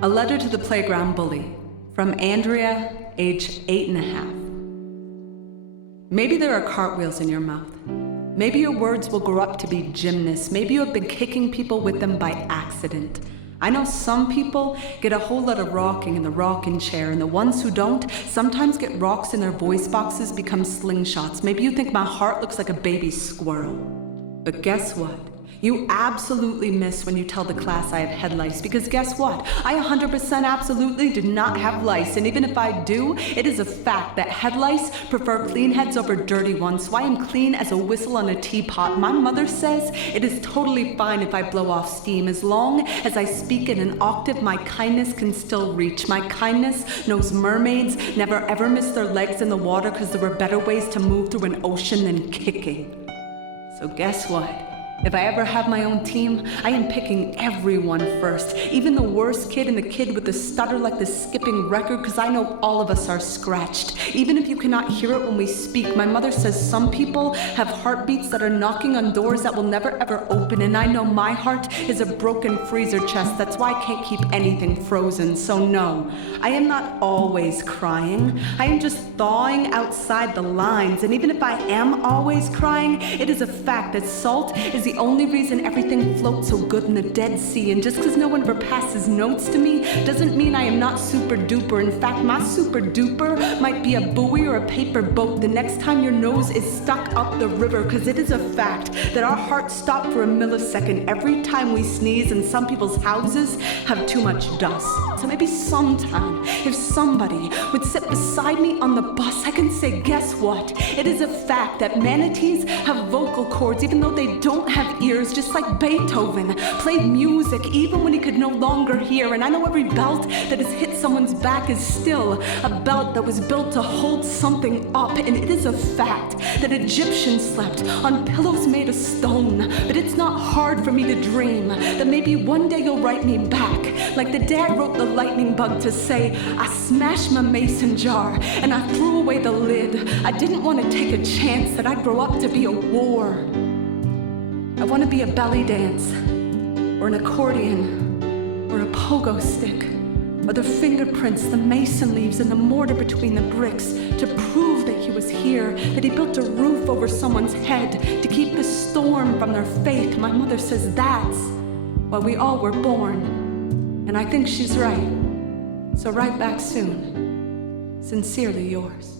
A letter to the playground bully from Andrea, age 8.5. Maybe there are cartwheels in your mouth. Maybe your words will grow up to be gymnasts. Maybe you have been kicking people with them by accident. I know some people get a whole lot of rocking in the rocking chair, and the ones who don't sometimes get rocks in their voice boxes become slingshots. Maybe you think my heart looks like a baby squirrel. But guess what? You absolutely miss when you tell the class I have head lice, because guess what? I 100% absolutely do not have lice, and even if I do, it is a fact that head lice prefer clean heads over dirty ones, so I am clean as a whistle on a teapot. My mother says it is totally fine if I blow off steam, as long as I speak in an octave my kindness can still reach. My kindness knows mermaids never ever miss their legs in the water because there were better ways to move through an ocean than kicking. So guess what? If I ever have my own team, I am picking everyone first, even the worst kid and the kid with the stutter like the skipping record, because I know all of us are scratched. Even if you cannot hear it when we speak, my mother says some people have heartbeats that are knocking on doors that will never ever open, and I know my heart is a broken freezer chest. That's why I can't keep anything frozen. So no, I am not always crying. I am just thawing outside the lines, and even if I am always crying, it is a fact that salt is the only reason everything floats so good in the Dead Sea. And just because no one ever passes notes to me doesn't mean I am not super duper. In fact, my super duper might be a buoy or a paper boat the next time your nose is stuck up the river, because it is a fact that our hearts stop for a millisecond every time we sneeze, and some people's houses have too much dust. So maybe sometime, if somebody would sit beside me on the bus, I can say, guess what? It is a fact that manatees have vocal cords even though they don't have ears, just like Beethoven played music even when he could no longer hear. And I know every belt that has hit someone's back is still a belt that was built to hold something up. And it is a fact that Egyptians slept on pillows made of stone. But it's not hard for me to dream that maybe one day you'll write me back, like the dad wrote the lightning bug to say, I smashed my mason jar and I threw away the lid. I didn't want to take a chance that I'd grow up to be a war. I want to be a belly dance, or an accordion, or a pogo stick, or the fingerprints, the mason leaves, and the mortar between the bricks to prove that he was here, that he built a roof over someone's head to keep the storm from their faith. My mother says that's why we all were born, and I think she's right. So write back soon. Sincerely yours.